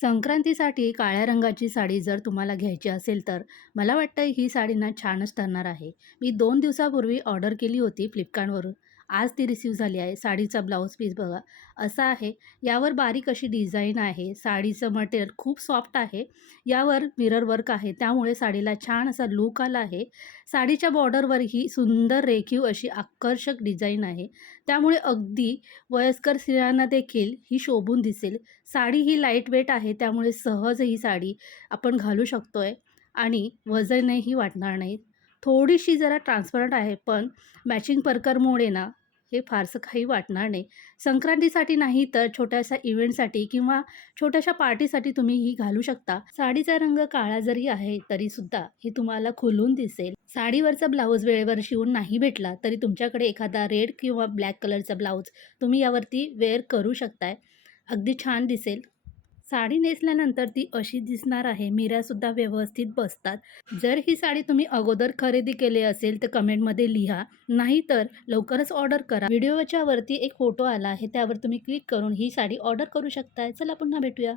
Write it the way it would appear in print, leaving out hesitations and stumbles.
संक्रांतीसाठी काळ्या रंगाची साडी जर तुम्हाला घ्यायची असेल तर मला वाटतं ही साडी ना छानच ठरणार आहे. मी 2 दिवसापूर्वी ऑर्डर केली होती Flipkartवरून. आज ती रिसीव्ह झाली आहे. साडीचा ब्लाउज पीस बघा असा आहे. यावर बारीक अशी डिझाईन आहे. साडीचं मटेरियल खूप सॉफ्ट आहे. यावर मिरर वर्क आहे. त्यामुळे साडीला छान असा लूक आला आहे. साडीच्या बॉर्डरवर ही सुंदर रेखीव अशी आकर्षक डिझाईन आहे. त्यामुळे अगदी वयस्कर स्त्रियांना देखील ही शोभून दिसेल. साडी ही लाईट वेट आहे त्यामुळे सहज ही साडी आपण घालू शकतोय आणि वजनही वाटणार नाही. थोडीशी जरा ट्रान्सपरंट आहे पण मॅचिंग परकरमुळे ना हे फारसं काही वाटणार नाही. संक्रांतीसाठी नाही तर छोट्याशा इव्हेंटसाठी किंवा छोट्याशा पार्टीसाठी तुम्ही ही घालू शकता. साडीचा रंग काळा जरी आहे तरीसुद्धा ही तुम्हाला खुलून दिसेल. साडीवरचा ब्लाऊज वेळेवर शिवून नाही भेटला तरी तुमच्याकडे एखादा रेड किंवा ब्लॅक कलरचा ब्लाऊज तुम्ही यावरती वेअर करू शकताय. अगदी छान दिसेल. साडी नेसल्यानंतर ती अशी दिसणार आहे. मिऱ्यासुद्धा व्यवस्थित बसतात. जर ही साडी तुम्ही अगोदर खरेदी केली असेल तर कमेंटमध्ये लिहा. नाहीतर लवकरच ऑर्डर करा. व्हिडिओच्या वरती एक फोटो आला आहे त्यावर तुम्ही क्लिक करून ही साडी ऑर्डर करू शकताय. चला पुन्हा भेटूया.